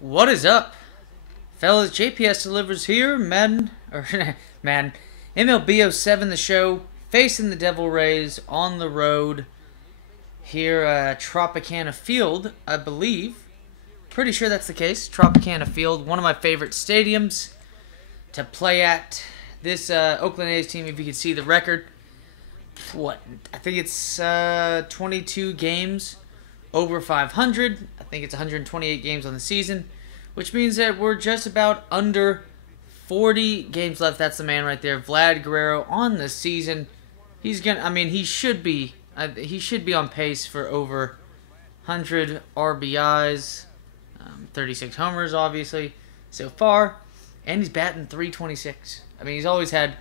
What is up, fellas? JPS delivers here. Madden, MLB 07 the show, facing the Devil Rays on the road here at Tropicana Field, I believe. Pretty sure that's the case. Tropicana Field, one of my favorite stadiums to play at. This Oakland A's team, if you can see the record, I think it's 22 games over 500. I think it's 128 games on the season, which means that we're just about under 40 games left. That's the man right there, Vlad Guerrero, on the season. He's gonna. I mean, he should be on pace for over 100 RBIs, 36 homers, obviously, so far, and he's batting .326. I mean, he's always had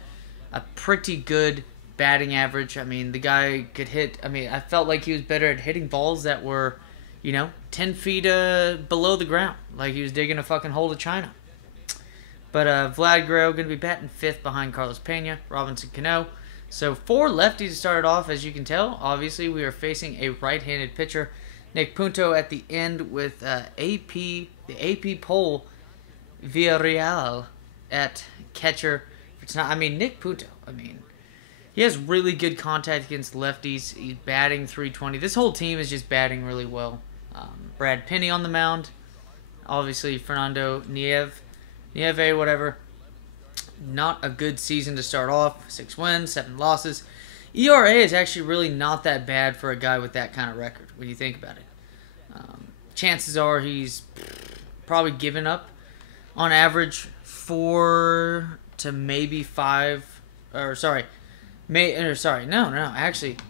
a pretty good batting average. I mean, the guy could hit. I mean, I felt like he was better at hitting balls that were, 10 feet below the ground, like he was digging a fucking hole to China. But Vlad Guerrero going to be batting 5th behind Carlos Pena, Robinson Cano. So 4 lefties started off, as you can tell. Obviously, we are facing a right-handed pitcher. Nick Punto at the end with the AP poll, Villarreal at catcher. It's not. I mean, Nick Punto. I mean, he has really good contact against lefties. He's batting .320. This whole team is just batting really well. Brad Penny on the mound. Obviously, Fernando Nieve, whatever. Not a good season to start off. 6 wins, 7 losses. ERA is actually really not that bad for a guy with that kind of record when you think about it. Chances are he's probably given up on average 4 to maybe 5. Actually,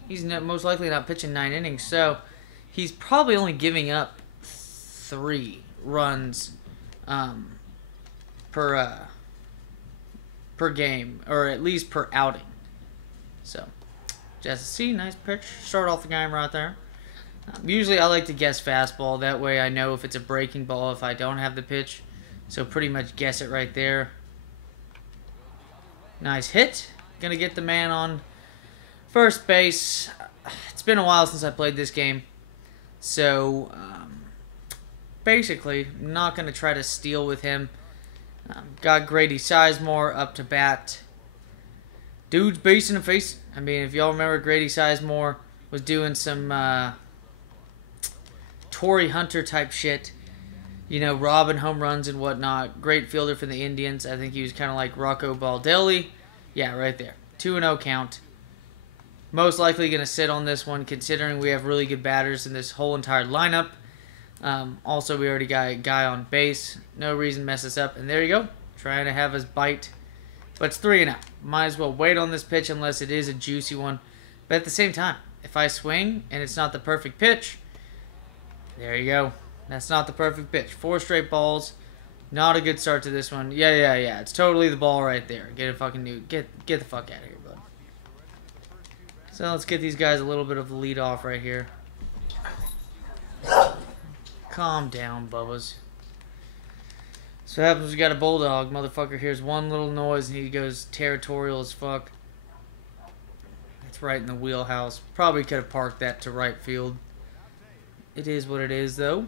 he's most likely not pitching 9 innings, so he's probably only giving up 3 runs per game, or at least per outing. So, just see, nice pitch. Start off the game right there. Usually I like to guess fastball. That way I know if it's a breaking ball if I don't have the pitch. So pretty much guess it right there. Nice hit. Gonna get the man on first base. It's been a while since I played this game. So, basically, I'm not going to try to steal with him. Got Grady Sizemore up to bat. Dude's basing the face. I mean, if y'all remember, Grady Sizemore was doing some Torrey Hunter type shit. Robbing home runs and whatnot. Great fielder for the Indians. I think he was kind of like Rocco Baldelli. Yeah, right there. 2-0 count. Most likely going to sit on this one, considering we have really good batters in this whole entire lineup. Also, we already got a guy on base. No reason to mess this up. And there you go. Trying to have us bite. But it's 3-0. Might as well wait on this pitch unless it is a juicy one. But at the same time, if I swing and it's not the perfect pitch, there you go. That's not the perfect pitch. 4 straight balls. Not a good start to this one. Yeah. It's totally the ball right there. Get the fuck out of here, bud. So let's get these guys a little bit of a lead off right here. Calm down, Bubbas. So what happens, we got a bulldog. Motherfucker hears one little noise and he goes territorial as fuck. It's right in the wheelhouse. Probably could have parked that to right field. It is what it is, though.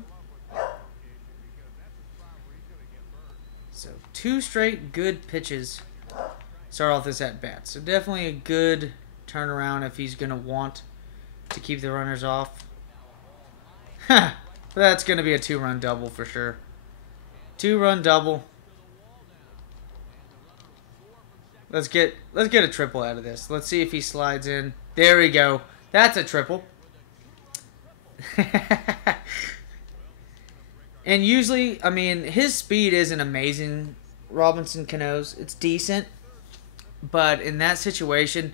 So 2 straight good pitches start off this at bat. So definitely a good turnaround if he's going to want to keep the runners off. That's going to be a 2-run double for sure. 2-run double. Let's get a triple out of this. Let's see if he slides in. There we go. That's a triple. And usually, I mean, his speed isn't amazing, Robinson Cano's. It's decent. But in that situation,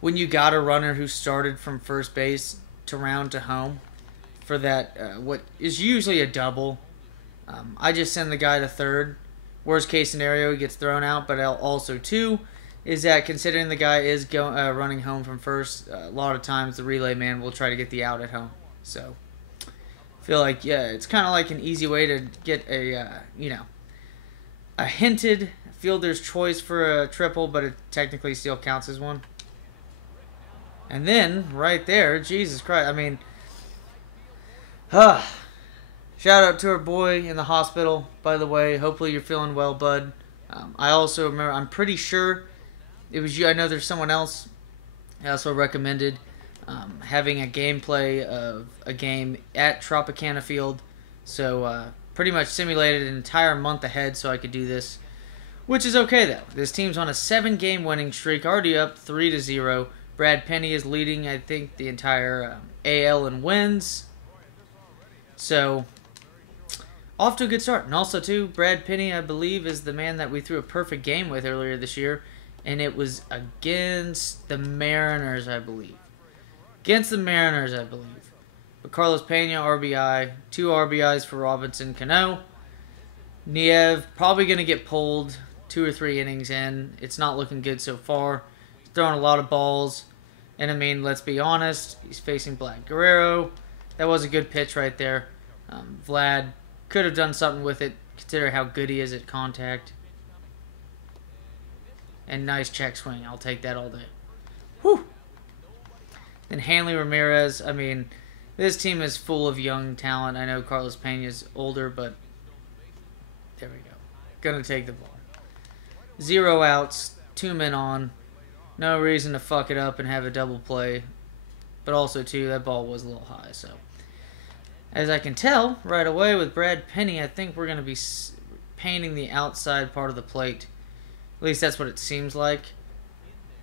when you got a runner who started from first base to round to home for that, what is usually a double, I just send the guy to third. Worst case scenario, he gets thrown out. But also, too, is that considering the guy is running home from first, a lot of times the relay man will try to get the out at home. So, I feel like, yeah, it's kind of like an easy way to get a hinted fielder's choice for a triple, but it technically still counts as one. And then, right there, Jesus Christ, I mean, Shout out to our boy in the hospital, by the way. Hopefully you're feeling well, bud. I also remember, I'm pretty sure it was you. I know there's someone else I also recommended having a gameplay of a game at Tropicana Field. So pretty much simulated an entire month ahead so I could do this. Which is okay, though. This team's on a 7-game winning streak, already up 3-0. Brad Penny is leading, I think, the entire AL in wins. So, off to a good start. And also, too, Brad Penny, I believe, is the man that we threw a perfect game with earlier this year. And it was against the Mariners, I believe. Against the Mariners, I believe. But Carlos Pena, RBI. 2 RBIs for Robinson Cano. Niev, probably going to get pulled 2 or 3 innings in. It's not looking good so far. He's throwing a lot of balls. And, I mean, let's be honest. He's facing Vlad Guerrero. That was a good pitch right there. Vlad could have done something with it, considering how good he is at contact. And nice check swing. I'll take that all day. Whew. And Hanley Ramirez. I mean, this team is full of young talent. I know Carlos Pena's older, but there we go. Gonna take the ball. 0 outs. 2 men on. No reason to fuck it up and have a double play. But also, too, that ball was a little high. So, as I can tell right away with Brad Penny, I think we're going to be painting the outside part of the plate. At least that's what it seems like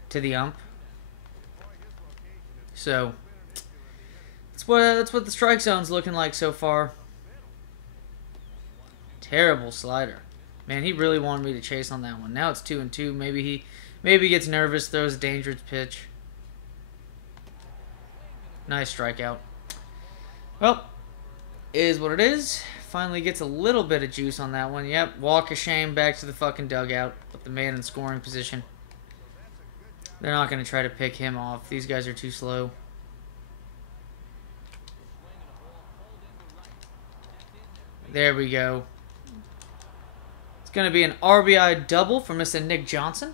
to the ump. So, that's what the strike zone's looking like so far. Terrible slider. Man, he really wanted me to chase on that one. Now it's 2-2. Maybe he gets nervous, throws a dangerous pitch. Nice strikeout. Well, is what it is. Finally gets a little bit of juice on that one. Yep, walk of shame back to the fucking dugout with the man in scoring position. They're not going to try to pick him off. These guys are too slow. There we go. It's going to be an RBI double for Mr. Nick Johnson.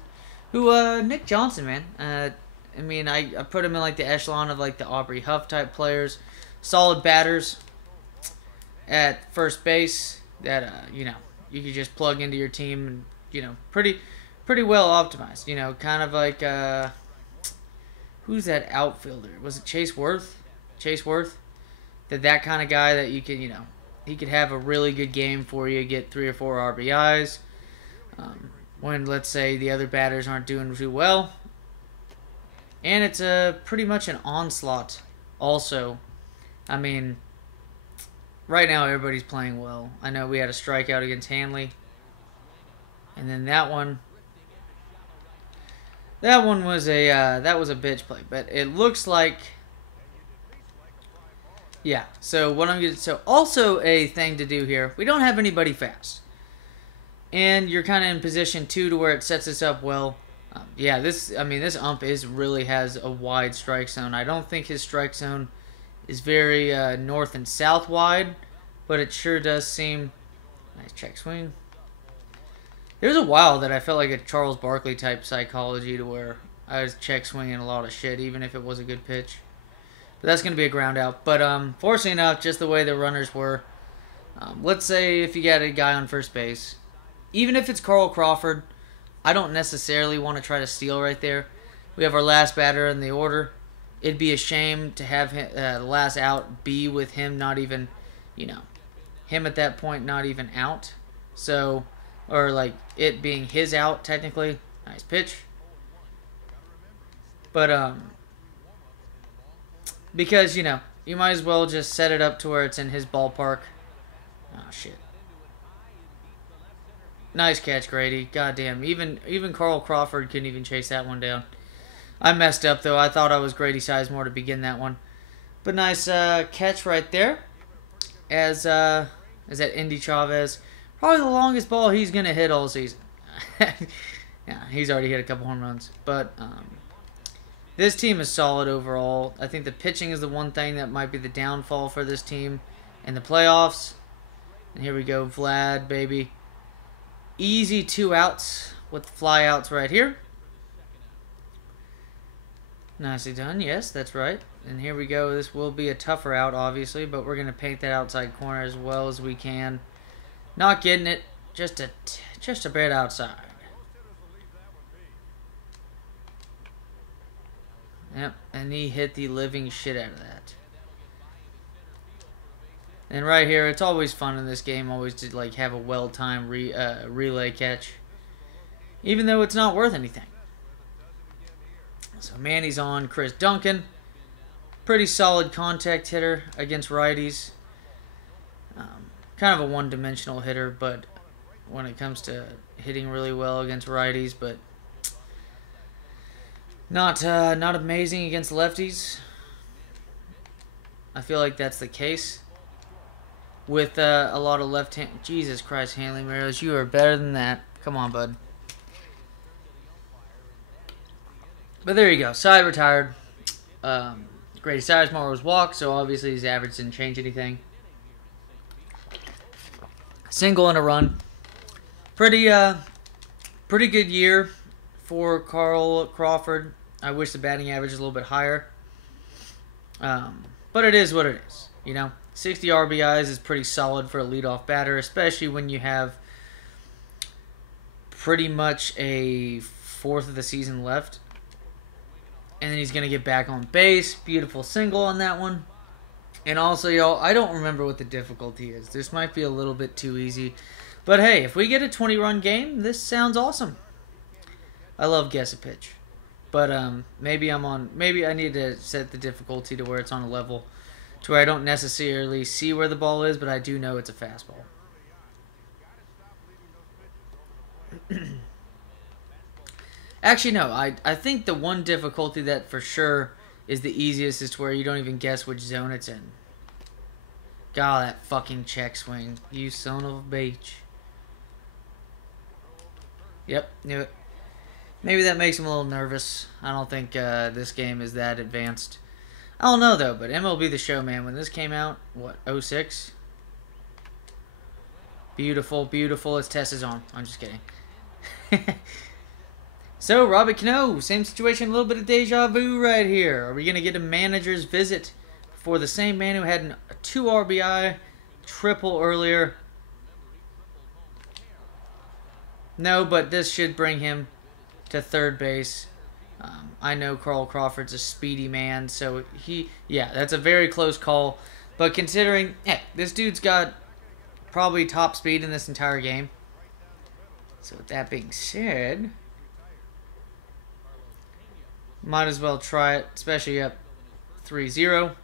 Nick Johnson, man. I mean, I put him in like the echelon of like the Aubrey Huff type players. Solid batters at first base that, you know, you could just plug into your team and, you know, pretty well optimized. You know, kind of like, who's that outfielder? Was it Chase Worth? Chase Worth? That kind of guy that you could, you know, he could have a really good game for you, get 3 or 4 RBIs. When, let's say, the other batters aren't doing too well. And it's pretty much an onslaught also. I mean, right now everybody's playing well. I know we had a strikeout against Hanley. And then that one was a bitch play. But it looks like, yeah. So also a thing to do here. We don't have anybody fast. And you're kind of in position 2 to where it sets us up well. Yeah, this ump really has a wide strike zone. I don't think his strike zone is very north and south wide, but it sure does seem nice check swing. There's a while that I felt like a Charles Barkley type psychology to where I was check swinging a lot of shit, even if it was a good pitch. But that's gonna be a ground out. But fortunately enough, just the way the runners were. Let's say if you got a guy on first base, even if it's Carl Crawford. I don't necessarily want to try to steal right there. We have our last batter in the order. It'd be a shame to have him, the last out be with him not even, you know, him at that point not even out. So, or like it being his out technically. Nice pitch. But, because, you know, you might as well just set it up to where it's in his ballpark. Oh, shit. Nice catch, Grady. Goddamn. Even Carl Crawford couldn't even chase that one down. I messed up, though. I thought I was Grady Sizemore to begin that one. But nice catch right there. As that Indy Chavez. Probably the longest ball he's going to hit all season. Yeah, he's already hit a couple home runs. But this team is solid overall. I think the pitching is the one thing that might be the downfall for this team in the playoffs. And here we go. Vlad, baby. Easy 2 outs with fly outs right here. Nicely done. Yes, that's right. And here we go. This will be a tougher out, obviously, but we're going to paint that outside corner as well as we can. Not getting it. Just a bit outside. Yep, and he hit the living shit out of that. And right here, it's always fun in this game, always to like have a well-timed relay catch, even though it's not worth anything. So Manny's on Chris Duncan, pretty solid contact hitter against righties. Kind of a one-dimensional hitter, but when it comes to hitting really well against righties, but not amazing against lefties. I feel like that's the case with a lot of left-hand. Jesus Christ, Hanley Maris, you are better than that. Come on, bud. But there you go. Side retired. Grady Sizemore was walked, so obviously his average didn't change anything. Single and a run. Pretty good year for Carl Crawford. I wish the batting average was a little bit higher. But it is what it is. You know, 60 RBIs is pretty solid for a leadoff batter, especially when you have pretty much a fourth of the season left. And then he's going to get back on base. Beautiful single on that one. And also, y'all, I don't remember what the difficulty is. This might be a little bit too easy. But hey, if we get a 20-run game, this sounds awesome. I love guess a pitch. But maybe I need to set the difficulty to where it's on a level to where I don't necessarily see where the ball is, but I do know it's a fastball. Actually, no. I think the one difficulty that for sure is the easiest is to where you don't even guess which zone it's in. God, that fucking check swing. You son of a bitch. Yep, knew it. Maybe that makes him a little nervous. I don't think this game is that advanced. I don't know, though, but MLB The Show, man, when this came out, what, 06? Beautiful, beautiful. His test is on. I'm just kidding. So, Robert Cano, same situation, a little bit of deja vu right here. Are we going to get a manager's visit for the same man who had a 2 RBI triple earlier? No, but this should bring him to third base. I know Carl Crawford's a speedy man, so yeah, that's a very close call. But considering, this dude's got probably top speed in this entire game. So with that being said, might as well try it, especially up 3-0.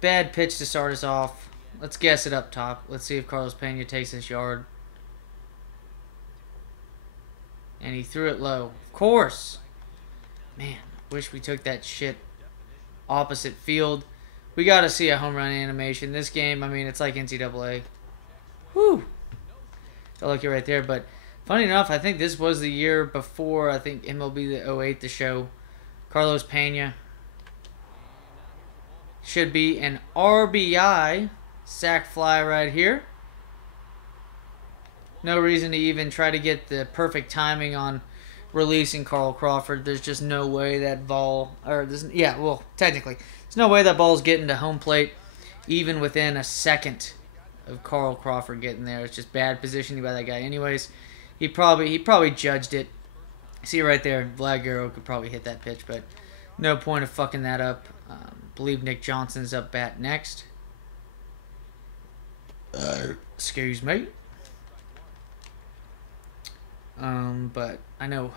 Bad pitch to start us off. Let's guess it up top. Let's see if Carlos Pena takes this yard. And he threw it low. Of course. Man, wish we took that shit opposite field. We got to see a home run animation. This game, I mean, it's like NCAA. Whew. I look it right there. But funny enough, I think this was the year before, I think MLB the 08, the show. Carlos Pena should be an RBI sac fly right here. No reason to even try to get the perfect timing on releasing Carl Crawford. There's just no way that ball, technically, there's no way that ball's getting to home plate even within a second of Carl Crawford getting there. It's just bad positioning by that guy. Anyways, he probably judged it. See right there, Vlad Guerrero could probably hit that pitch, but no point of fucking that up. Believe Nick Johnson's up bat next. Excuse me. But I know,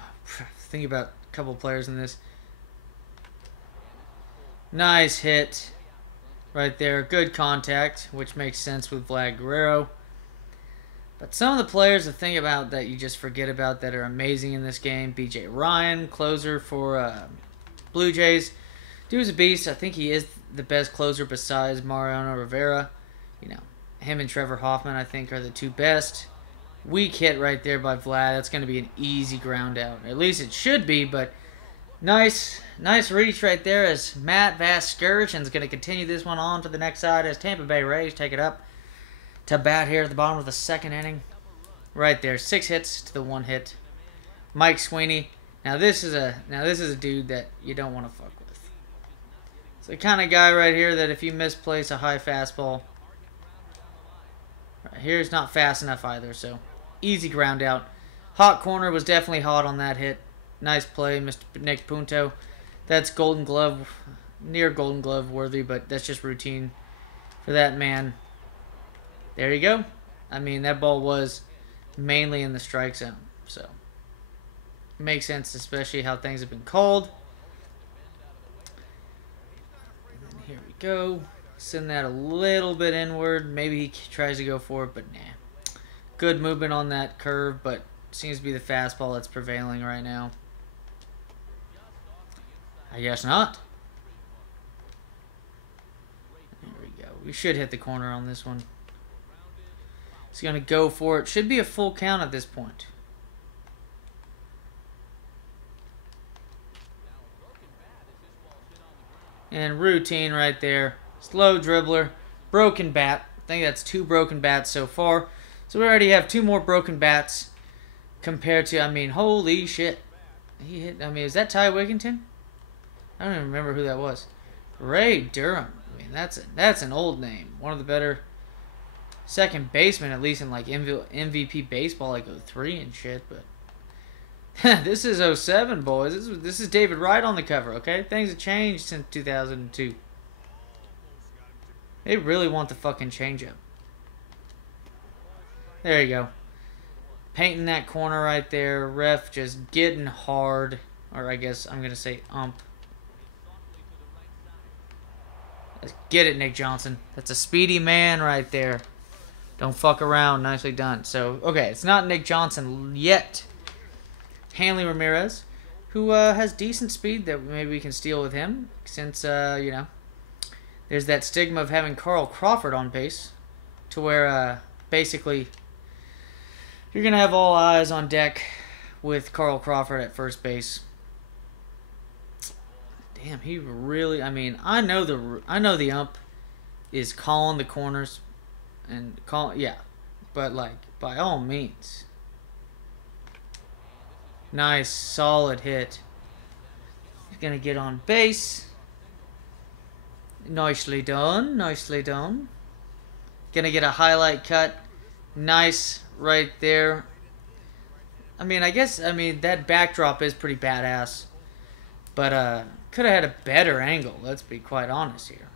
think about a couple players in this. Nice hit right there. Good contact, which makes sense with Vlad Guerrero. But some of the players to think about that you just forget about that are amazing in this game. B.J. Ryan, closer for Blue Jays. Dude's a beast. I think he is the best closer besides Mariano Rivera. You know, him and Trevor Hoffman, I think, are the two best. Weak hit right there by Vlad. That's going to be an easy ground out. At least it should be, but nice reach right there as Matt Vasgersian's going to continue this one on to the next side as Tampa Bay Rays take it up to bat here at the bottom of the second inning. Right there, 6 hits to the 1 hit. Mike Sweeney. Now this is a dude that you don't want to fuck with. It's the kind of guy right here that if you misplace a high fastball, right here's not fast enough either, so easy ground out. Hot corner was definitely hot on that hit. Nice play, Mr. Nick Punto. That's Golden Glove, near Golden Glove worthy, but that's just routine for that man. There you go. I mean, that ball was mainly in the strike zone, so makes sense, especially how things have been called. And then here we go. Send that a little bit inward. Maybe he tries to go for it, but nah. Good movement on that curve, but seems to be the fastball that's prevailing right now. I guess not. There we go. We should hit the corner on this one. He's going to go for it. Should be a full count at this point. And routine right there. Slow dribbler. Broken bat. I think that's 2 broken bats so far. So we already have 2 more broken bats compared to, I mean, holy shit. He hit, I mean, is that Ty Wigginton? I don't even remember who that was. Ray Durham. I mean, that's an old name. One of the better second baseman, at least in like MVP baseball, like 03 and shit. But this is 07, boys. This is David Wright on the cover. Okay, things have changed since 2002. They really want the fucking changeup. There you go. Painting that corner right there. Ref just getting hard, or I guess I'm gonna say ump. Let's get it, Nick Johnson. That's a speedy man right there. Don't fuck around. Nicely done. So, okay, it's not Nick Johnson yet. Hanley Ramirez, who has decent speed that maybe we can steal with him. Since, you know, there's that stigma of having Carl Crawford on base. To where, basically, you're going to have all eyes on deck with Carl Crawford at first base. Damn, he really, I mean, I know the ump is calling the corners and yeah, but like by all means. Nice solid hit. He's going to get on base. Nicely done, nicely done. Going to get a highlight cut. Nice right there. I mean, that backdrop is pretty badass. But could have had a better angle, let's be quite honest here.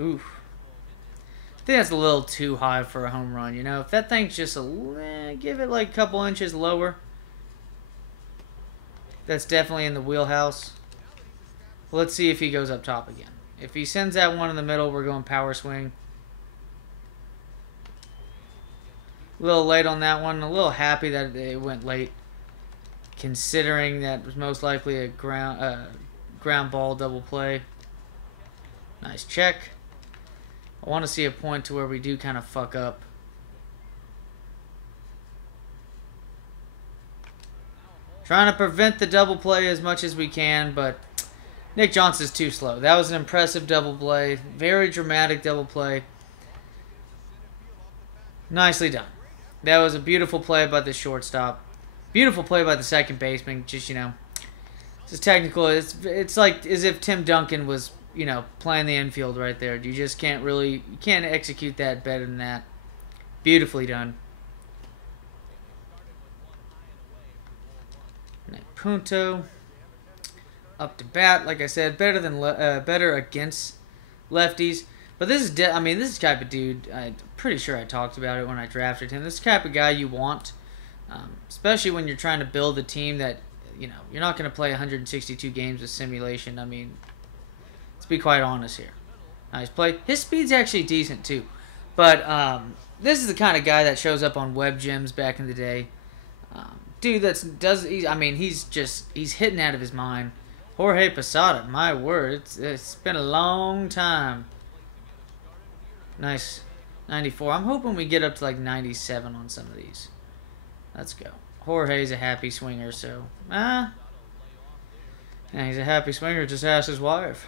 Oof. I think that's a little too high for a home run, you know? If that thing's just give it like a couple inches lower. That's definitely in the wheelhouse. Let's see if he goes up top again. If he sends that one in the middle, we're going power swing. A little late on that one. A little happy that it went late, considering that was most likely a ground ball double play. Nice check. I want to see a point to where we do kind of fuck up. Trying to prevent the double play as much as we can, but Nick Johnson's too slow. That was an impressive double play. Very dramatic double play. Nicely done. That was a beautiful play by the shortstop. Beautiful play by the second baseman. Just, you know, it's technical. It's like as if Tim Duncan was, you know, playing the infield right there. You just can't really, you can't execute that better than that. Beautifully done. Punto up to bat. Like I said, better against lefties. But this is, I mean, this is the type of dude, I'm pretty sure I talked about it when I drafted him. This is the type of guy you want, especially when you're trying to build a team that, you know, you're not going to play 162 games of simulation. I mean, let's be quite honest here. Nice play. His speed's actually decent, too. But this is the kind of guy that shows up on web gyms back in the day. Dude, he's hitting out of his mind. Jorge Posada, my word, it's been a long time. Nice. 94. I'm hoping we get up to like 97 on some of these. Let's go. Jorge's a happy swinger, so... Yeah, he's a happy swinger. Just ask his wife.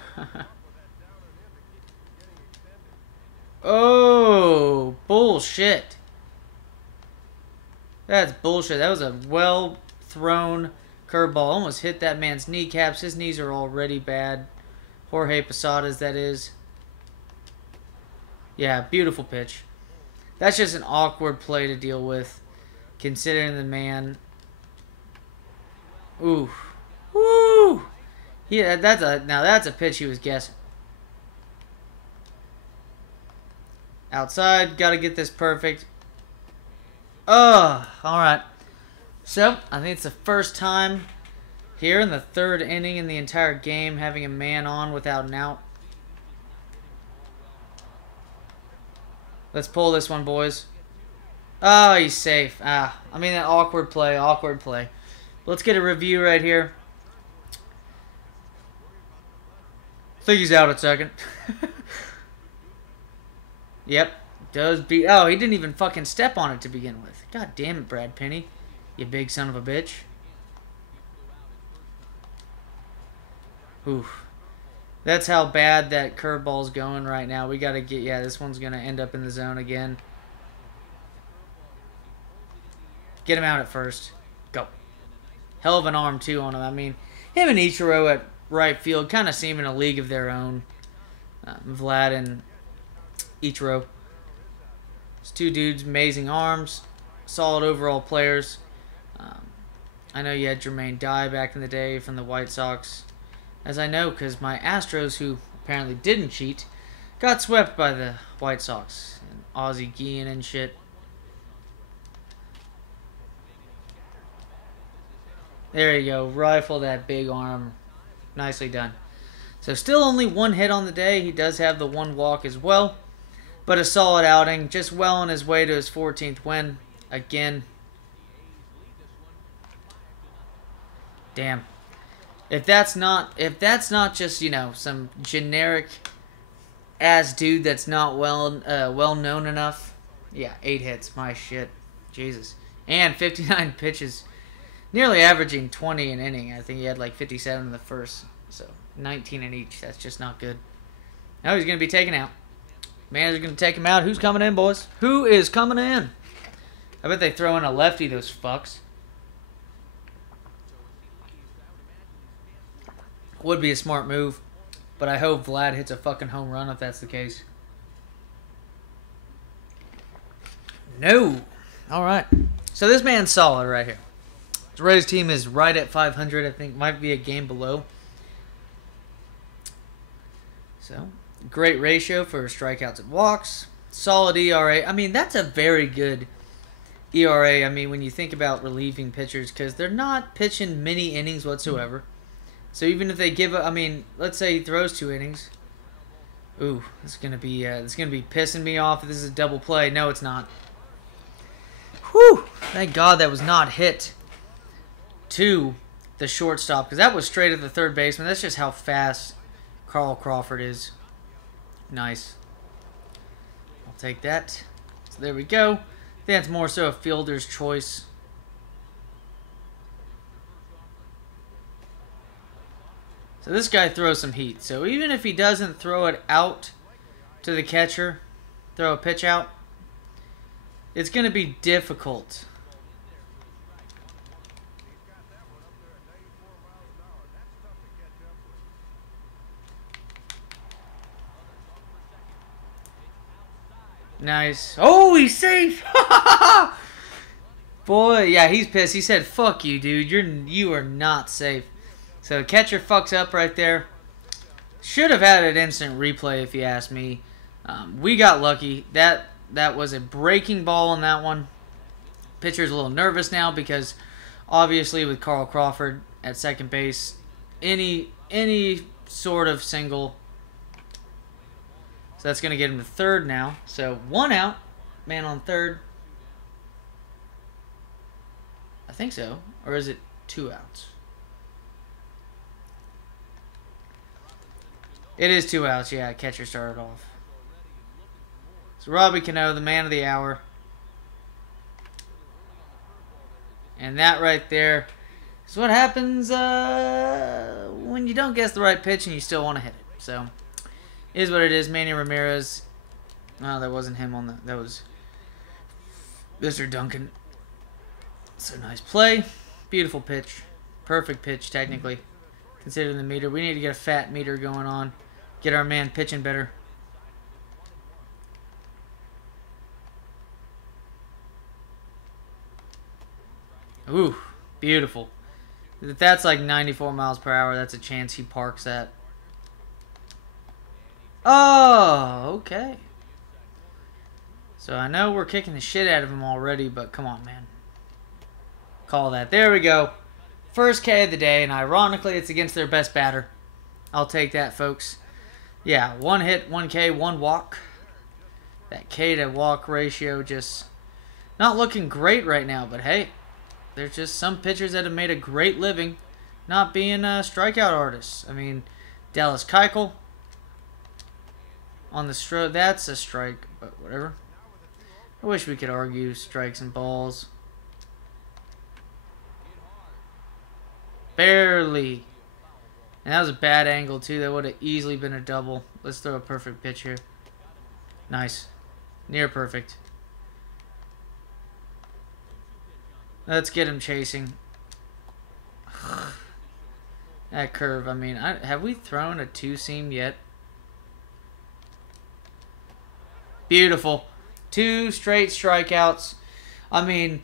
Oh, bullshit. That's bullshit. That was a well-thrown Curveball almost hit that man's kneecaps. His knees are already bad. Jorge Posada's, that is. Yeah, beautiful pitch. That's just an awkward play to deal with, considering the man. Ooh. Woo! Yeah, now that's a pitch he was guessing. Outside, got to get this perfect. Oh, all right. So, I think it's the first time here in the third inning in the entire game having a man on without an out. Let's pull this one, boys. Oh, he's safe. I mean, that awkward play, awkward play. Let's get a review right here. I think he's out at second. Yep. Does be. Oh, he didn't even fucking step on it to begin with. God damn it, Brad Penny. You big son of a bitch. Oof. That's how bad that curveball's going right now. We got to get... Yeah, this one's going to end up in the zone again. Get him out at first. Go. Hell of an arm, too, on him. I mean, him and Ichiro at right field kind of seem in a league of their own. Vlad and Ichiro. These two dudes, amazing arms. Solid overall players. I know you had Jermaine Dye back in the day from the White Sox. As I know, because my Astros, who apparently didn't cheat, got swept by the White Sox. And Ozzie Guillen and shit. There you go. Rifle that big arm. Nicely done. So still only one hit on the day. He does have the one walk as well. But a solid outing. Just well on his way to his 14th win. Again. Damn. If that's not just, you know, some generic ass dude that's not well known enough. Yeah, 8 hits. My shit. Jesus. And 59 pitches. Nearly averaging 20 an inning. I think he had like 57 in the first. So 19 in each. That's just not good. Now he's going to be taken out. Manager's going to take him out. Who's coming in, boys? Who is coming in? I bet they throw in a lefty, those fucks. Would be a smart move. But I hope Vlad hits a fucking home run if that's the case. No. Alright. So this man's solid right here. The Rays team is right at 500. I think might be a game below. So, great ratio for strikeouts and walks. Solid ERA. I mean, that's a very good ERA. I mean, when you think about relieving pitchers, because they're not pitching many innings whatsoever. So even if they give I mean, let's say he throws 2 innings. Ooh, it's gonna be pissing me off if this is a double play. No, it's not. Whew! Thank God that was not hit to the shortstop, because that was straight at the third baseman. That's just how fast Carl Crawford is. Nice. I'll take that. So there we go. I think that's more so a fielder's choice. So this guy throws some heat. So even if he doesn't throw it out to the catcher, throw a pitch out, it's going to be difficult. Nice. Oh, he's safe. Boy, yeah, he's pissed. He said, "Fuck you, dude. You are not safe." So catcher fucks up right there. Should have had an instant replay if you ask me. We got lucky. That was a breaking ball on that one. Pitcher's a little nervous now because obviously with Carl Crawford at second base, any sort of single. So that's going to get him to third now. So 1 out, man on third. I think so. Or is it 2 outs? It is 2 outs, yeah. Catcher started off. So Robbie Cano, the man of the hour. And that right there is what happens when you don't guess the right pitch and you still want to hit it. So, it is what it is. Manny Ramirez. No, that wasn't him on the... That was Mr. Duncan. It's a nice play. Beautiful pitch. perfect pitch, technically, considering the meter. We need to get a fat meter going on. Get our man pitching better. Ooh, beautiful. If that's like 94 miles per hour, that's a chance he parks that. Oh, okay. So I know we're kicking the shit out of him already, but come on, man. Call that. There we go. First K of the day, and ironically, it's against their best batter. I'll take that, folks. Yeah, 1 hit, 1 K, 1 walk. That K to walk ratio just not looking great right now, but hey, there's just some pitchers that have made a great living not being strikeout artists. I mean, Dallas Keuchel on the stroke. That's a strike, but whatever. I wish we could argue strikes and balls. Barely. And that was a bad angle, too. That would have easily been a double. Let's throw a perfect pitch here. Nice. Near perfect. Let's get him chasing. That curve, I mean, have we thrown a 2-seam yet? Beautiful. 2 straight strikeouts. I mean,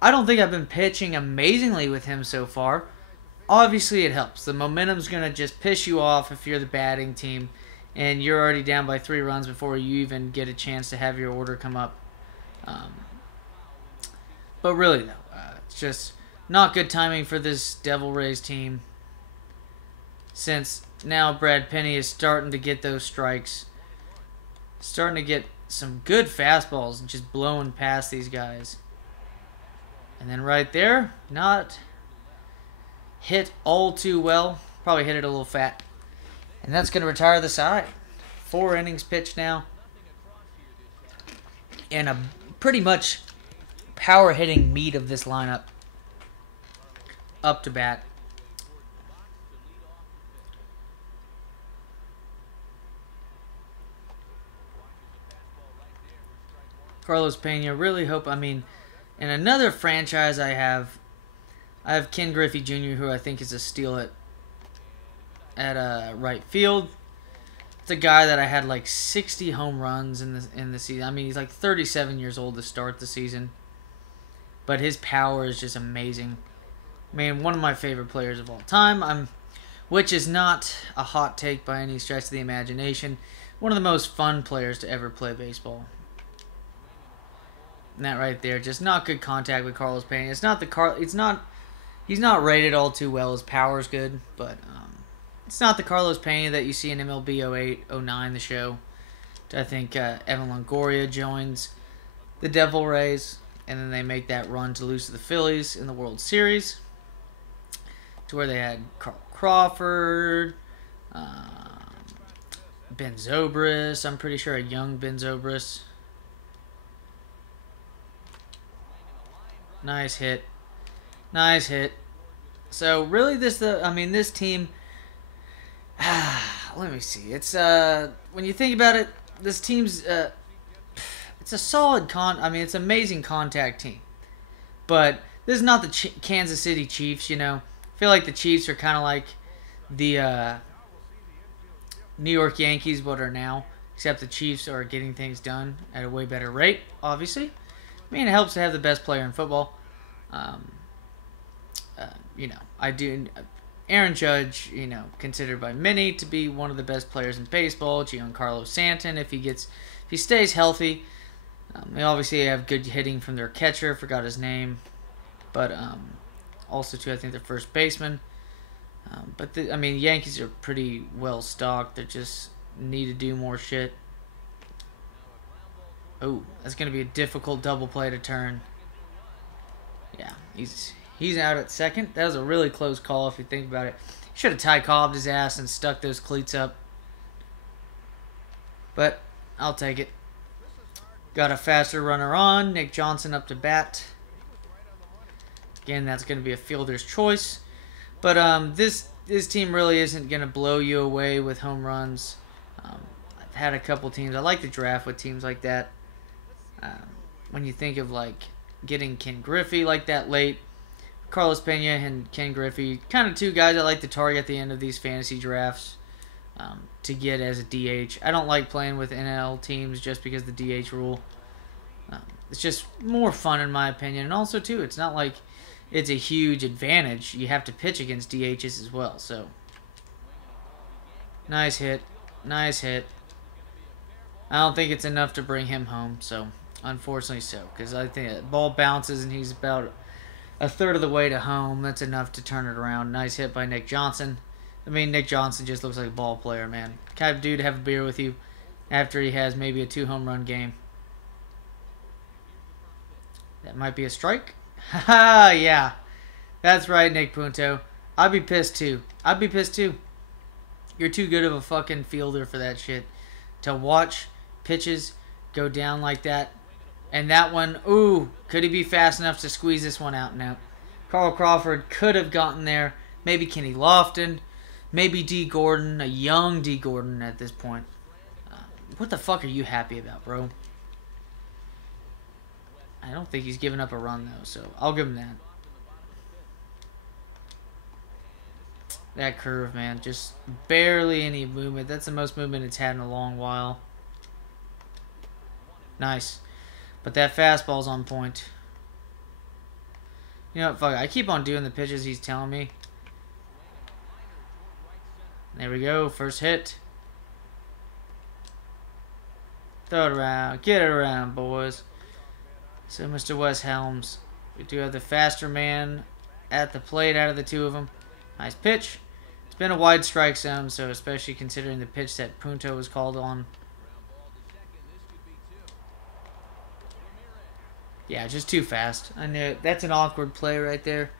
I don't think I've been pitching amazingly with him so far. Obviously, it helps. The momentum's going to just piss you off if you're the batting team and you're already down by 3 runs before you even get a chance to have your order come up. But really, though, it's just not good timing for this Devil Rays team, since now Brad Penny is starting to get those strikes. Starting to get some good fastballs and just blowing past these guys. And then right there, not hit all too well. Probably hit it a little fat. And that's going to retire the side. 4 innings pitched now. And a pretty much power hitting meat of this lineup. Up to bat. Carlos Pena, really hope, I mean, in another franchise I have Ken Griffey Jr., who I think is a steal at right field. It's a guy that I had like 60 home runs in the season. I mean, he's like 37 years old to start the season, but his power is just amazing. I mean, one of my favorite players of all time. Which is not a hot take by any stretch of the imagination. One of the most fun players to ever play baseball. And that right there, just not good contact with Carlos Pena. He's not rated all too well. His power's good, but it's not the Carlos Pena that you see in MLB 08, 09, the show. I think Evan Longoria joins the Devil Rays, and then they make that run to lose to the Phillies in the World Series, to where they had Carl Crawford, Ben Zobrist. I'm pretty sure a young Ben Zobrist. Nice hit. Nice hit. So really this team, let me see. It's when you think about it, this team's it's a solid it's an amazing contact team. But this is not the Kansas City Chiefs, you know. I feel like the Chiefs are kind of like the New York Yankees, what are now, except the Chiefs are getting things done at a way better rate, obviously. I mean, it helps to have the best player in football. You know, I do. Aaron Judge, you know, considered by many to be one of the best players in baseball. Giancarlo Stanton, if he stays healthy. They obviously have good hitting from their catcher. Forgot his name, but also too, I think their first baseman. But Yankees are pretty well stocked. They just need to do more shit. Oh, that's going to be a difficult double play to turn. Yeah, he's out at second. That was a really close call if you think about it. Should have Ty Cobbed his ass and stuck those cleats up. But I'll take it. Got a faster runner on. Nick Johnson up to bat. Again, that's going to be a fielder's choice. But this team really isn't going to blow you away with home runs. I've had a couple teams. I like to draft with teams like that. When you think of like getting Ken Griffey like that late, Carlos Pena and Ken Griffey, kind of two guys I like to target at the end of these fantasy drafts to get as a DH. I don't like playing with NL teams just because of the DH rule. It's just more fun in my opinion. And also, too, it's not like it's a huge advantage. You have to pitch against DHs as well. So, nice hit. Nice hit. I don't think it's enough to bring him home. So, unfortunately so. Because I think the ball bounces and he's about a third of the way to home. That's enough to turn it around. Nice hit by Nick Johnson. I mean, Nick Johnson just looks like a ball player, man. Kind of dude to have a beer with you after he has maybe a 2-home run game. That might be a strike. Haha, yeah. That's right, Nick Punto. I'd be pissed too. I'd be pissed too. You're too good of a fucking fielder for that shit. To watch pitches go down like that. And that one, ooh, could he be fast enough to squeeze this one out? No. Carl Crawford could have gotten there. Maybe Kenny Lofton. Maybe D. Gordon. A young D. Gordon at this point. What the fuck are you happy about, bro? I don't think he's given up a run, though, so I'll give him that. That curve, man, just barely any movement. That's the most movement it's had in a long while. Nice. But that fastball's on point. You know what, fuck it. I keep on doing the pitches he's telling me. There we go, first hit. Throw it around. Get it around, boys. So, Mr. Wes Helms, we do have the faster man at the plate out of the two of them. Nice pitch. It's been a wide strike zone, so especially considering the pitch that Punto was called on. Yeah, just too fast. I knew that's an awkward play right there.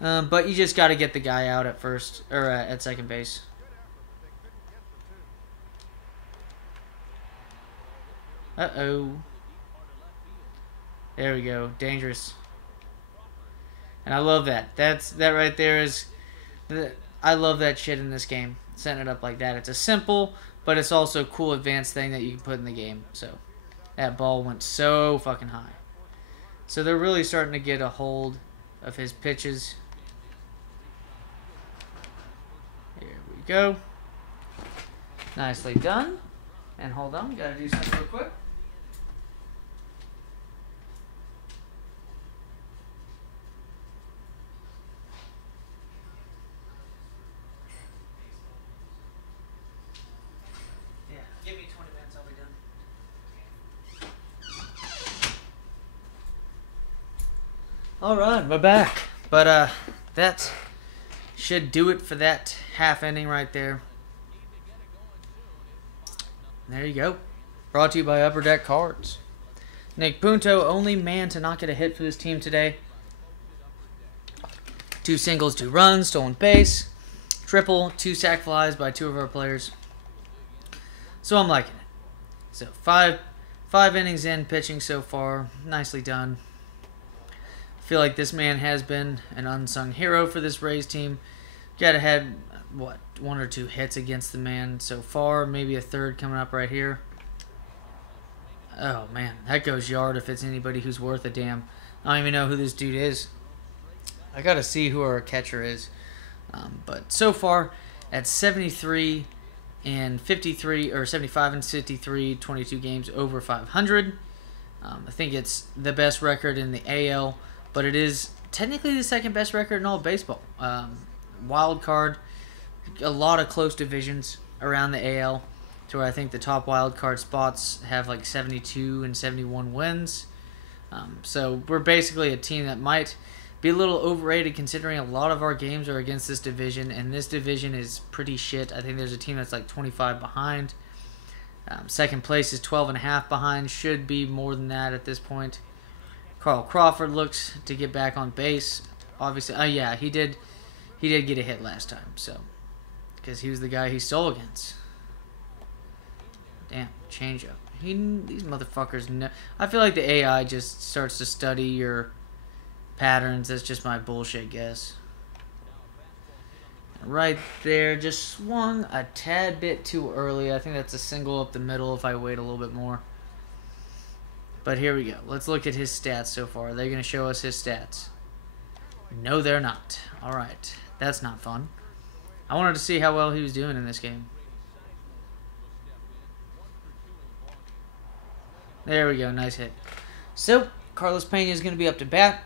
But you just got to get the guy out at first, or at second base. Uh-oh. There we go. Dangerous. And I love that. That right there is... I love that shit in this game. Setting it up like that. It's a simple, but it's also a cool advanced thing that you can put in the game. So, that ball went so fucking high. So, they're really starting to get a hold of his pitches. There we go. Nicely done. And hold on. Gotta do something real quick. Give me 20 minutes, I'll be done. Alright, we're back. But, that should do it for that half inning right there. There you go. Brought to you by Upper Deck Cards. Nick Punto, only man to not get a hit for this team today. 2 singles, 2 runs, stolen base. Triple, 2 sac flies by 2 of our players. So I'm liking it. So 5 innings in pitching so far. Nicely done. I feel like this man has been an unsung hero for this Rays team. Got ahead, what, 1 or 2 hits against the man so far. Maybe a third coming up right here. Oh man, that goes yard if it's anybody who's worth a damn. I don't even know who this dude is. I gotta see who our catcher is. But so far, at 73 and 53, or 75 and 53, 22 games over 500. I think it's the best record in the AL, but it is technically the second best record in all of baseball. Wild card, a lot of close divisions around the AL, to where I think the top wild card spots have like 72 and 71 wins. So we're basically a team that might be a little overrated considering a lot of our games are against this division, and this division is pretty shit. I think there's a team that's like 25 behind. Second place is 12.5 behind. Should be more than that at this point. Carl Crawford looks to get back on base. Obviously, oh yeah, he did get a hit last time, so because he was the guy he stole against. Damn, changeup. These motherfuckers know. I feel like the AI just starts to study your patterns. That's just my bullshit guess. Right there, just swung a tad bit too early. I think that's a single up the middle if I wait a little bit more. But here we go. Let's look at his stats so far. They're going to show us his stats. No, they're not. All right. That's not fun. I wanted to see how well he was doing in this game. There we go. Nice hit. So, Carlos Pena is going to be up to bat.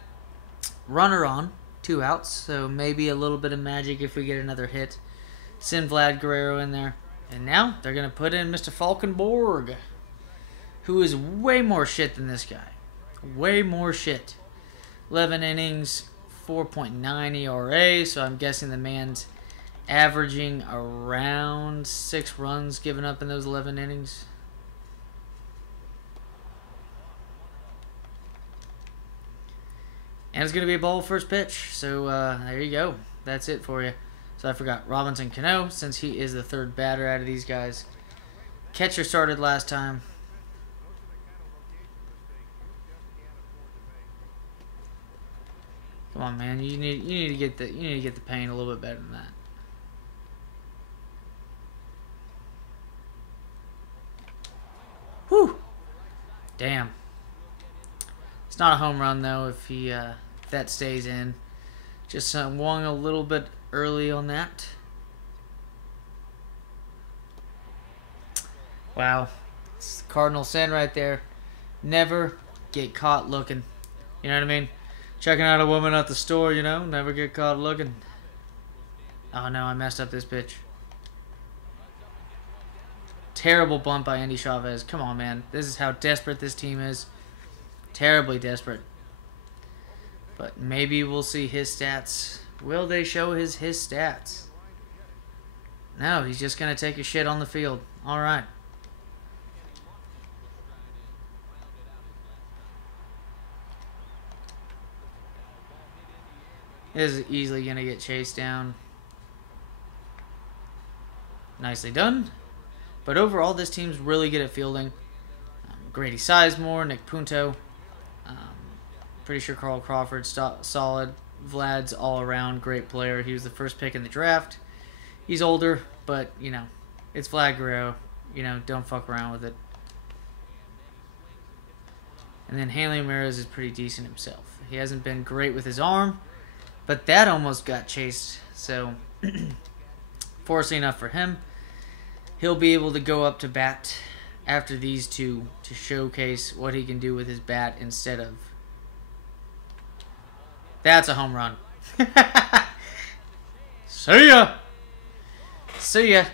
Runner on. 2 outs. So, maybe a little bit of magic if we get another hit. Send Vlad Guerrero in there. And now, they're going to put in Mr. Falkenborg, who is way more shit than this guy. Way more shit. 11 innings, 4.9 ERA. So, I'm guessing the man's averaging around 6 runs given up in those 11 innings. And it's going to be a ball first pitch. So, there you go. That's it for you. So, I forgot Robinson Cano, since he is the 3rd batter out of these guys. Catcher started last time. Come on, man. You need to get the paint a little bit better than that. Whew. Damn. It's not a home run though if that stays in. Just swung a little bit early on that. Wow. It's the cardinal sin right there. Never get caught looking. You know what I mean? Checking out a woman at the store, you know? Never get caught looking. Oh no, I messed up this pitch. Terrible bump by Andy Chavez. Come on, man. This is how desperate this team is. Terribly desperate. But maybe we'll see his stats. Will they show his stats? No, he's just going to take a shit on the field. All right. This is easily going to get chased down. Nicely done. But overall, this team's really good at fielding. Grady Sizemore, Nick Punto. Pretty sure Carl Crawford's solid. Vlad's all around great player. He was the 1st pick in the draft. He's older, but, you know, it's Vlad Guerrero. You know, don't fuck around with it. And then Hanley Ramirez is pretty decent himself. He hasn't been great with his arm, but that almost got chased. So, fortunately enough for him, he'll be able to go up to bat after these two to showcase what he can do with his bat instead of... That's a home run. See ya! See ya.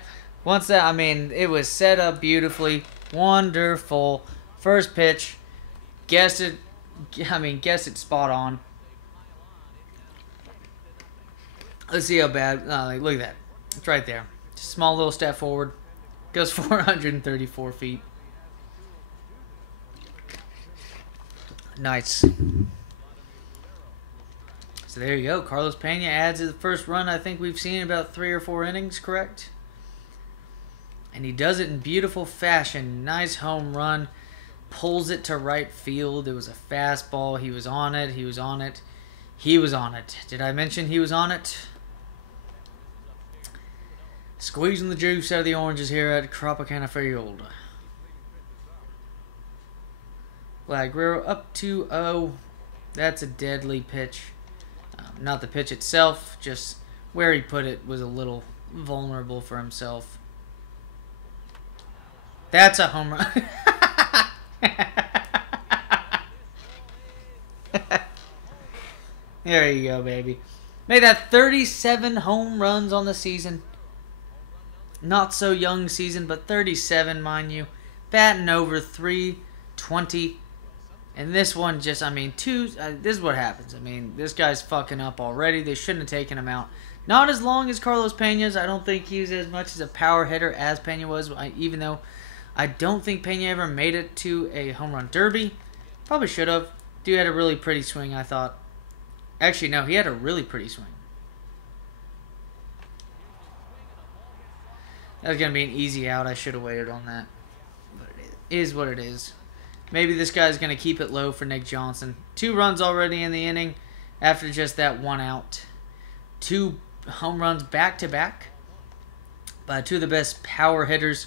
Once that, I mean, it was set up beautifully. Wonderful. First pitch. Guessed it spot on. Let's see how bad. Look at that. It's right there. Just a small little step forward. Goes 434 feet. Nice. So there you go. Carlos Pena adds the first run I think we've seen in about 3 or 4 innings, correct? And he does it in beautiful fashion. Nice home run. Pulls it to right field. It was a fastball. He was on it. He was on it. He was on it. Did I mention he was on it? Squeezing the juice out of the oranges here at Tropicana Field. Vlad Guerrero up 2-0. That's a deadly pitch. Not the pitch itself, just where he put it was a little vulnerable for himself. That's a home run. There you go, baby. Made that 37 home runs on the season. Not so young season, but 37, mind you. Batting over 320. And this one just, I mean, this is what happens. I mean, this guy's fucking up already. They shouldn't have taken him out. Not as long as Carlos Pena's. I don't think he's as much as a power hitter as Pena was, even though I don't think Pena ever made it to a home run derby. Probably should have. Dude had a really pretty swing, I thought. Actually, no, he had a really pretty swing. That was going to be an easy out. I should have waited on that. But it is what it is. Maybe this guy's going to keep it low for Nick Johnson. 2 runs already in the inning after just that 1 out. 2 home runs back-to-back by 2 of the best power hitters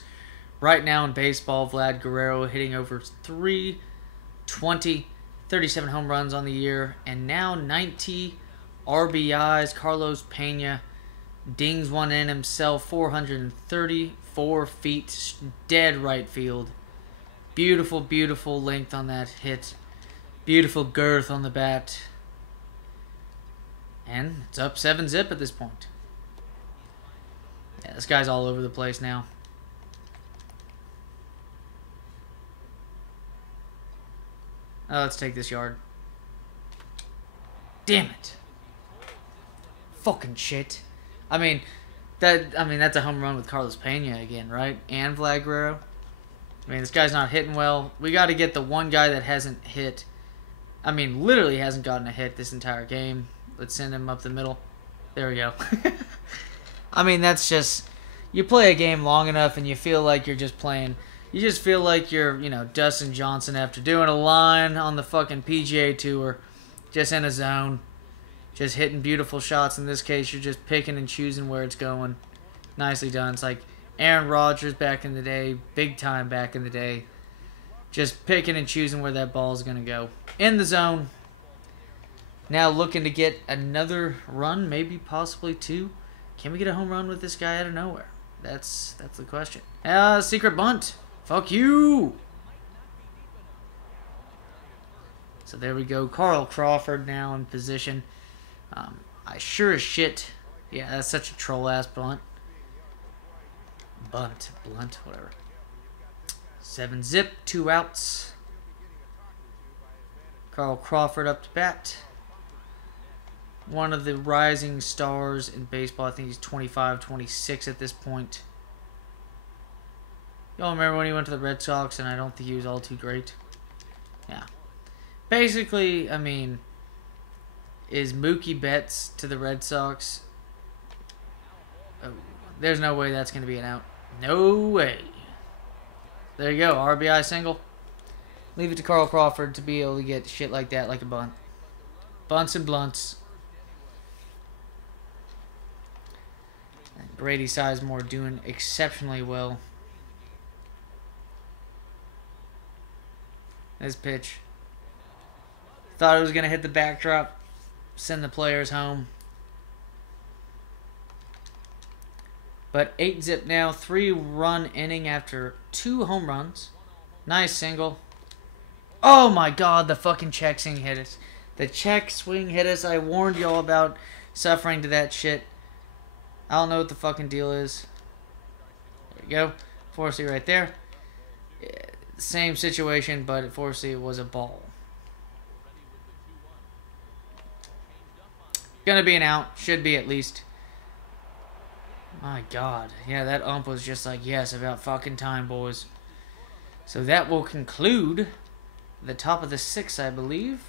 right now in baseball. Vlad Guerrero hitting over 320, 37 home runs on the year, and now 91 RBIs. Carlos Pena dings one in himself. 434 feet. Dead right field. Beautiful, beautiful length on that hit. Beautiful girth on the bat. And it's up 7-0 at this point. Yeah, this guy's all over the place now. Oh, let's take this yard. Damn it. Fucking shit. I mean, that's a home run with Carlos Pena again, right? And Vlad Guerrero. I mean, this guy's not hitting well. We got to get the one guy that hasn't hit. I mean, literally hasn't gotten a hit this entire game. Let's send him up the middle. There we go. I mean, that's just... You play a game long enough and you feel like you're just playing... You just feel like you're, you know, Dustin Johnson after doing a line on the fucking PGA Tour. Just in a zone. Just hitting beautiful shots. In this case, you're just picking and choosing where it's going. Nicely done. It's like Aaron Rodgers back in the day. Big time back in the day. Just picking and choosing where that ball is going to go. In the zone. Now looking to get another run. Maybe possibly two. Can we get a home run with this guy out of nowhere? That's the question. Secret bunt. Fuck you. So there we go. Carl Crawford now in position. I sure as shit. Yeah, that's such a troll-ass bunt. Blunt, whatever. 7-0, 2 outs. Carl Crawford up to bat. One of the rising stars in baseball. I think he's 25, 26 at this point. Y'all remember when he went to the Red Sox, and I don't think he was all too great? Yeah. Basically, I mean, is Mookie Betts to the Red Sox? Oh, there's no way that's going to be an out. No way. There you go, RBI single. Leave it to Carl Crawford to be able to get shit like that, like a bunt. Bunts and blunts. And Brady Sizemore doing exceptionally well. This pitch. Thought it was going to hit the backdrop. Send the players home. But 8-0 now. 3-run inning after 2 home runs. Nice single. Oh my god, the fucking check swing hit us. The check swing hit us. I warned y'all about suffering to that shit. I don't know what the fucking deal is. There we go. 4C right there. Same situation, but at 4C was a ball. Gonna be an out. Should be at least. My god. Yeah, that ump was just like, yes, about fucking time, boys. So that will conclude the top of the 6th, I believe.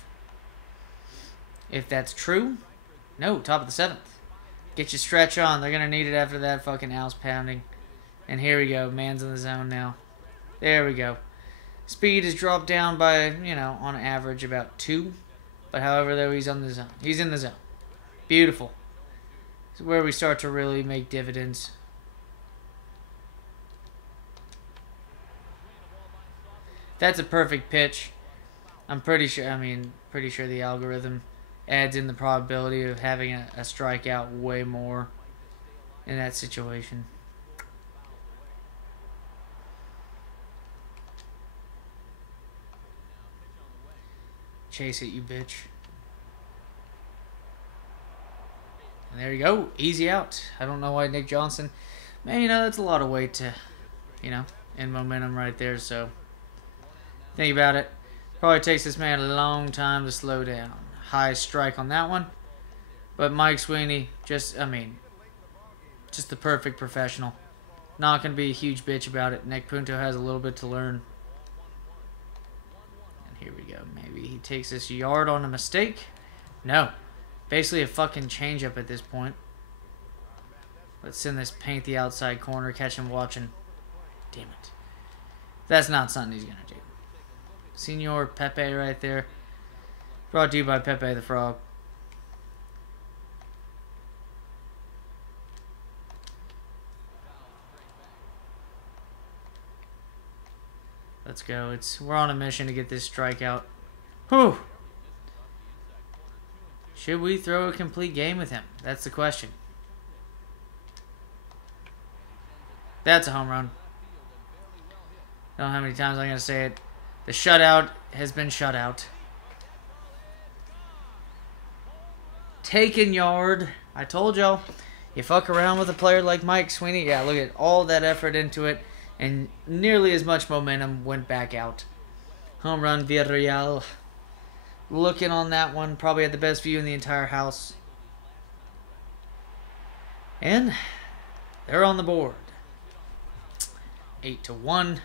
If that's true. No, top of the 7th. Get your stretch on. They're gonna need it after that fucking house pounding. And here we go. Man's in the zone now. There we go. Speed has dropped down by, you know, on average about 2. But however, though, he's on the zone. He's in the zone. Beautiful. This is where we start to really make dividends. That's a perfect pitch. I'm pretty sure, pretty sure the algorithm adds in the probability of having a strikeout way more in that situation. Chase it, you bitch. And there you go. Easy out. I don't know why Nick Johnson... Man, you know, that's a lot of weight to, you know, and momentum right there, so... Think about it. Probably takes this man a long time to slow down. High strike on that one. But Mike Sweeney, just the perfect professional. Not going to be a huge bitch about it. Nick Punto has a little bit to learn. And here we go. Maybe he takes this yard on a mistake. No. Basically a fucking changeup at this point. Let's send this paint the outside corner. Catch him watching. Damn it. That's not something he's going to do. Senor Pepe right there. Brought to you by Pepe the Frog. Let's go. We're on a mission to get this strikeout. Whew. Should we throw a complete game with him? That's the question. That's a home run. I don't know how many times I'm going to say it. The shutout has been shut out. Taken yard. I told y'all. You fuck around with a player like Mike Sweeney. Yeah, look at all that effort into it. And nearly as much momentum went back out. Home run, Villarreal. Looking on that one. Probably had the best view in the entire house. And they're on the board. 8-1.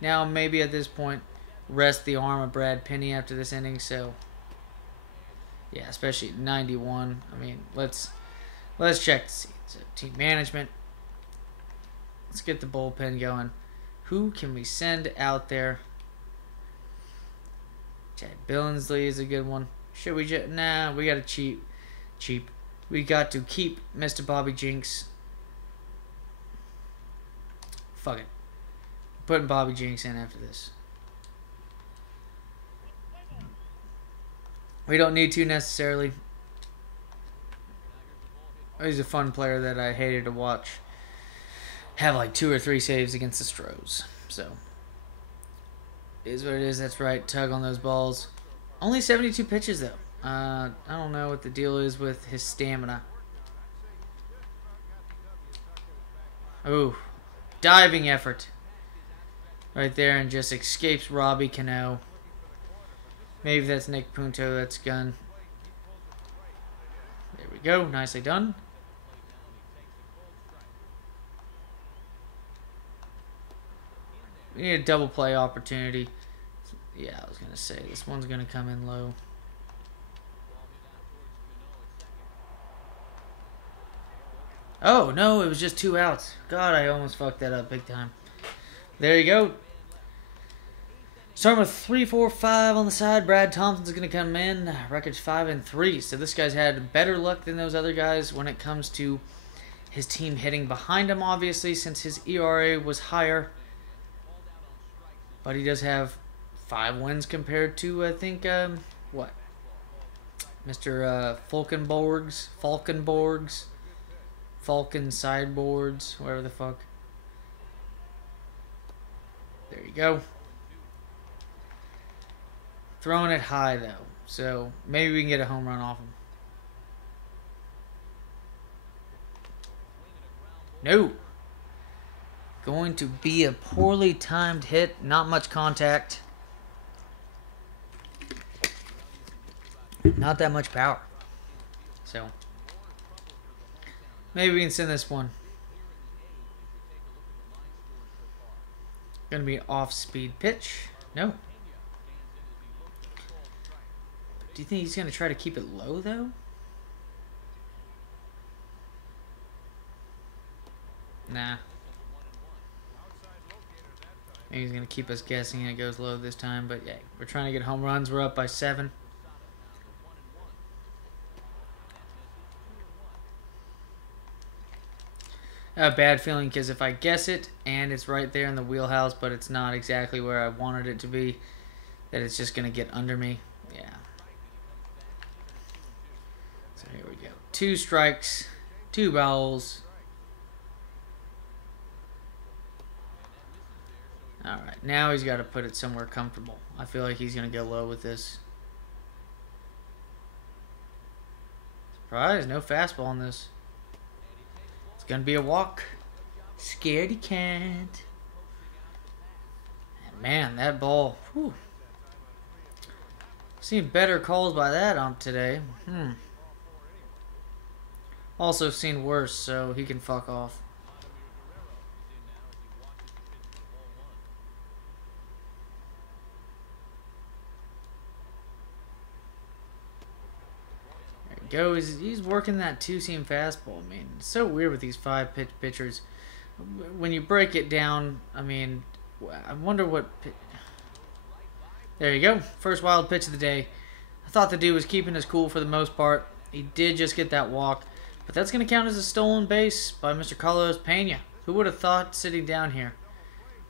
Now maybe at this point rest the arm of Brad Penny after this inning. So yeah, especially at 91. I mean, let's check to see. So team management. Let's get the bullpen going. Who can we send out there? Chad Billingsley is a good one. Should we just... Nah, we got to cheap. We got to keep Mr. Bobby Jinks. Fuck it. Putting Bobby Jinks in after this. We don't need to necessarily. He's a fun player that I hated to watch have like 2 or 3 saves against the Stros. So, is what it is. That's right. Tug on those balls. Only 72 pitches though. I don't know what the deal is with his stamina. Ooh, diving effort right there, and just escapes Robbie Cano. Maybe that's Nick Punto. That's Gunn. There we go. Nicely done. We need a double play opportunity. Yeah, I was going to say, this one's going to come in low. Oh, no, it was just 2 outs. God, I almost fucked that up big time. There you go. Starting with 3-4-5 on the side. Brad Thompson's going to come in. Record's 5-3. So this guy's had better luck than those other guys when it comes to his team hitting behind him, obviously, since his ERA was higher. But he does have 5 wins compared to, I think, what? Mr. Falcon Sideboards, whatever the fuck. There you go. Throwing it high, though. So, maybe we can get a home run off him. No. Going to be a poorly timed hit. Not much contact. Not that much power. So, maybe we can send this one. Going to be an off-speed pitch. No. Do you think he's going to try to keep it low, though? Nah. Maybe he's going to keep us guessing and it goes low this time. But yeah, we're trying to get home runs. We're up by 7. A bad feeling because if I guess it and it's right there in the wheelhouse, but it's not exactly where I wanted it to be, that it's just going to get under me. Yeah. So here we go. 2 strikes, 2 balls. Alright, now he's got to put it somewhere comfortable. I feel like he's going to go low with this. Surprise, no fastball on this. It's going to be a walk. Scaredy cat. And man, that ball. Whew. Seen better calls by that ump today. Also seen worse, so he can fuck off. Go. He's working that 2-seam fastball. I mean, it's so weird with these 5-pitch pitchers. When you break it down, I mean, I wonder what... There you go. First wild pitch of the day. I thought the dude was keeping his cool for the most part. He did just get that walk. But that's going to count as a stolen base by Mr. Carlos Pena. Who would have thought sitting down here?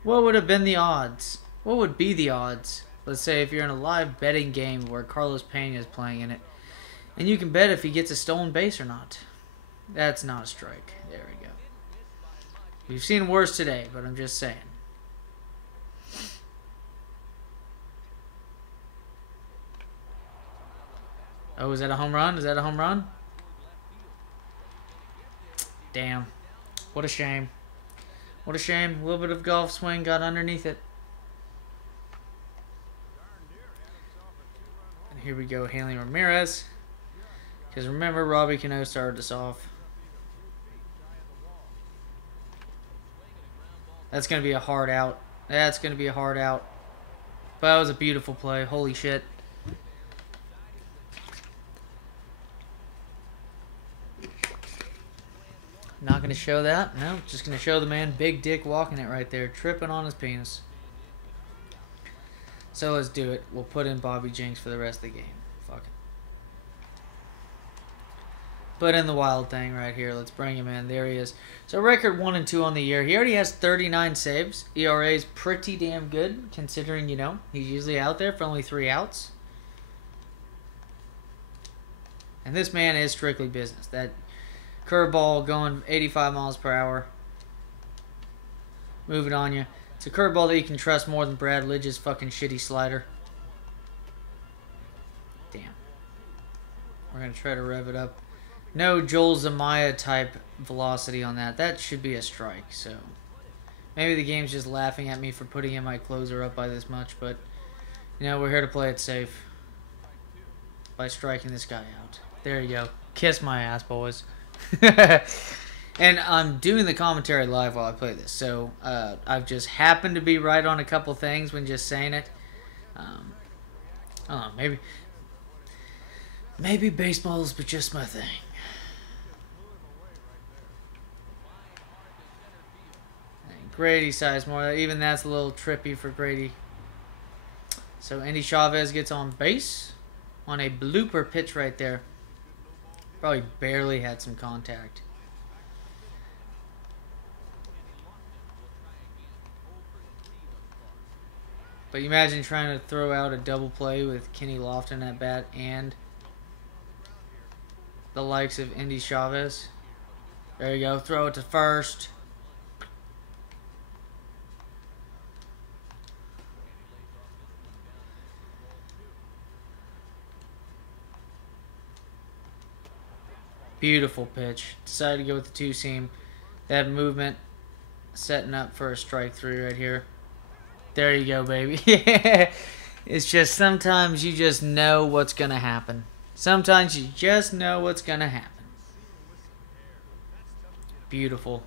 What would have been the odds? What would be the odds? Let's say if you're in a live betting game where Carlos Pena is playing in it. And you can bet if he gets a stolen base or not. That's not a strike. There we go. We've seen worse today, but I'm just saying. Oh, is that a home run? Is that a home run? Damn. What a shame. What a shame. A little bit of golf swing got underneath it. And here we go, Hanley Ramirez. Because remember, Robbie Cano started us off. That's going to be a hard out. That's going to be a hard out. But that was a beautiful play. Holy shit. Not going to show that. No, just going to show the man big dick walking it right there. Tripping on his penis. So let's do it. We'll put in Bobby Jenks for the rest of the game. Fuck it. Put in the wild thing right here. Let's bring him in. There he is. So record 1-2 on the year. He already has 39 saves. ERA is pretty damn good considering, you know, he's usually out there for only 3 outs. And this man is strictly business. That curveball going 85 miles per hour. Moving on you. It's a curveball that you can trust more than Brad Lidge's fucking shitty slider. Damn. We're going to try to rev it up. No Joel Zamaya type velocity on that. That should be a strike. So maybe the game's just laughing at me for putting in my closer up by this much. But, you know, we're here to play it safe. By striking this guy out. There you go. Kiss my ass, boys. And I'm doing the commentary live while I play this, so I've just happened to be right on a couple things when just saying it. I don't know, maybe baseball's but just my thing. And Grady Sizemore, even that's a little trippy for Grady. So Andy Chavez gets on base on a blooper pitch right there. Probably barely had some contact. But you imagine trying to throw out a double play with Kenny Lofton at bat and the likes of Andy Chavez. There you go. Throw it to first. Beautiful pitch. Decided to go with the 2-seam. That movement setting up for a strike 3 right here. There you go, baby. It's just sometimes you just know what's going to happen. Sometimes you just know what's going to happen. Beautiful.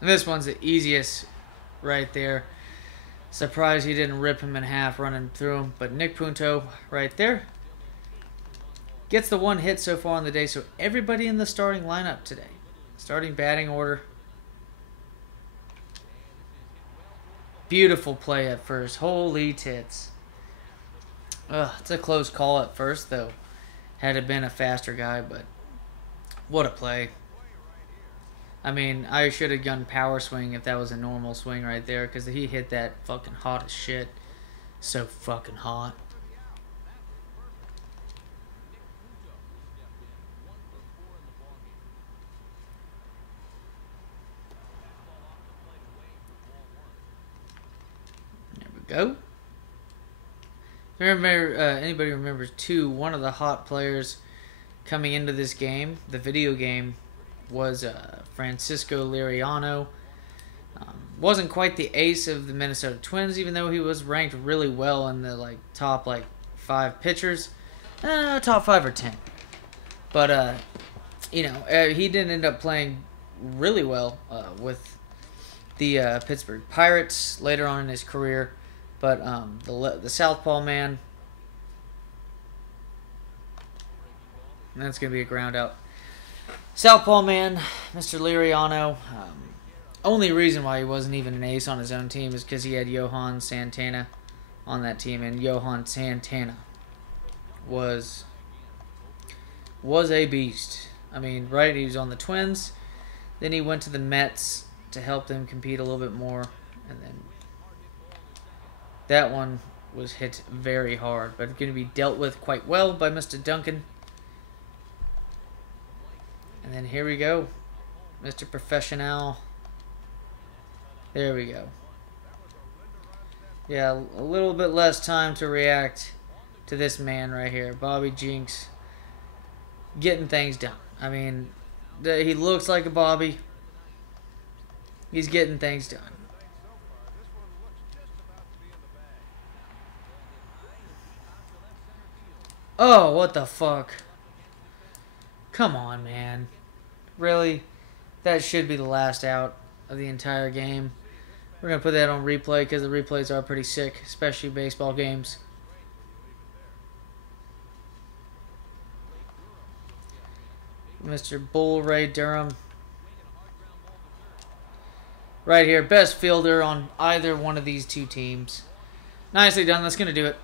And this one's the easiest right there. Surprised he didn't rip him in half running through him. But Nick Punto right there gets the 1 hit so far on the day. So everybody in the starting lineup today. Starting batting order. Beautiful play at first. Holy tits. Ugh, it's a close call at first though. Had it been a faster guy, but what a play. I mean, I should have gone power swing if that was a normal swing right there, because he hit that fucking hot as shit. So fucking hot. There we go. Remember, anybody remembers too, one of the hot players coming into this game, the video game, was Francisco Liriano. Wasn't quite the ace of the Minnesota Twins, even though he was ranked really well in the top 5 pitchers, top 5 or 10. But you know, he didn't end up playing really well with the Pittsburgh Pirates later on in his career. But the Southpaw man, and that's gonna be a ground out. Southpaw man, Mr. Liriano. Only reason why he wasn't even an ace on his own team is because he had Johan Santana on that team, and Johan Santana was was a beast. I mean, right, he was on the Twins. Then he went to the Mets to help them compete a little bit more. And then that one was hit very hard, but going to be dealt with quite well by Mr. Duncan. And then here we go. Mr. Professional. There we go. Yeah, a little bit less time to react to this man right here. Bobby Jinks getting things done. I mean, he looks like a Bobby. He's getting things done. Oh, what the fuck? Come on, man. Really? That should be the last out of the entire game. We're going to put that on replay because the replays are pretty sick, especially baseball games. Mr. Bull Ray Durham. Right here, best fielder on either one of these two teams. Nicely done. That's going to do it.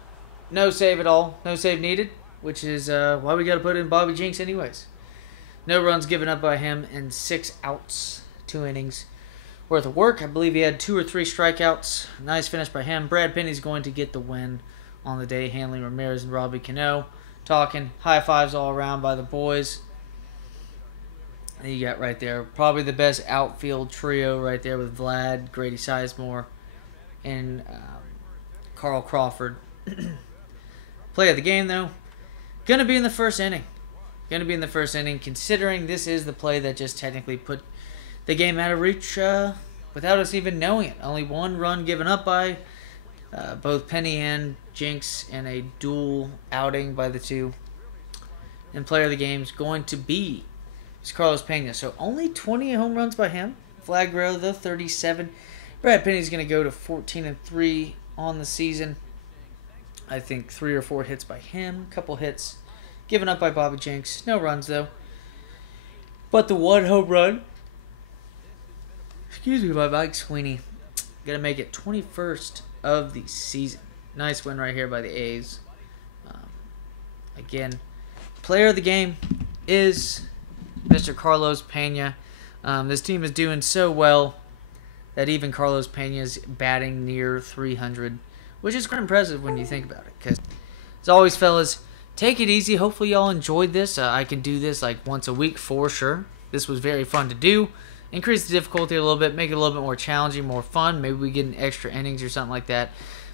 No save at all. No save needed, which is why we got to put in Bobby Jinks anyways. No runs given up by him in 6 outs, 2 innings worth of work. I believe he had 2 or 3 strikeouts. Nice finish by him. Brad Penny's going to get the win on the day. Hanley Ramirez and Robbie Cano talking. High fives all around by the boys. And you got right there probably the best outfield trio right there with Vlad, Grady Sizemore, and Carl Crawford. Play of the game, though. Going to be in the first inning. Going to be in the first inning, considering this is the play that just technically put the game out of reach without us even knowing it. Only 1 run given up by both Penny and Jinks in a dual outing by the two. And player of the game is going to be Carlos Pena. So only 20 home runs by him. Vlad Guerrero, though, 37. Brad Penny's going to go to 14-3 on the season. I think 3 or 4 hits by him. A couple hits given up by Bobby Jinks. No runs, though. But the 1 home run, by Mike Sweeney. Going to make it 21st of the season. Nice win right here by the A's. Again, player of the game is Mr. Carlos Pena. This team is doing so well that even Carlos Pena is batting near 300, which is quite impressive when you think about it. Because, as always, fellas, take it easy. Hopefully, y'all enjoyed this. I can do this like once a week for sure. This was very fun to do. Increase the difficulty a little bit, make it a little bit more challenging, more fun. Maybe we get an extra innings or something like that.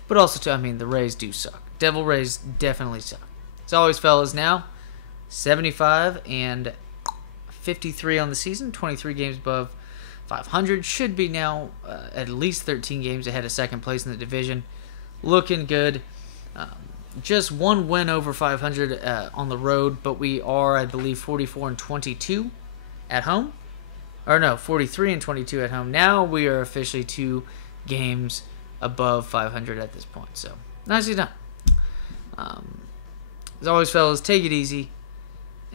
But also, too, I mean, the Rays do suck. Devil Rays definitely suck. As always, fellas, now 75 and 53 on the season, 23 games above 500. Should be now at least 13 games ahead of second place in the division. Looking good. Just 1 win over 500 on the road, but we are, I believe, 44-22 at home. Or no, 43-22 at home. Now we are officially 2 games above 500 at this point. So, nicely done. As always, fellas, take it easy.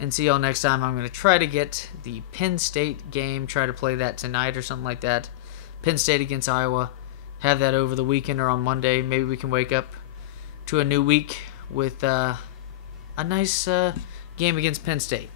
And see y'all next time. I'm going to try to get the Penn State game. Try to play that tonight or something like that. Penn State against Iowa. Have that over the weekend or on Monday. Maybe we can wake up to a new week with a nice game against Penn State.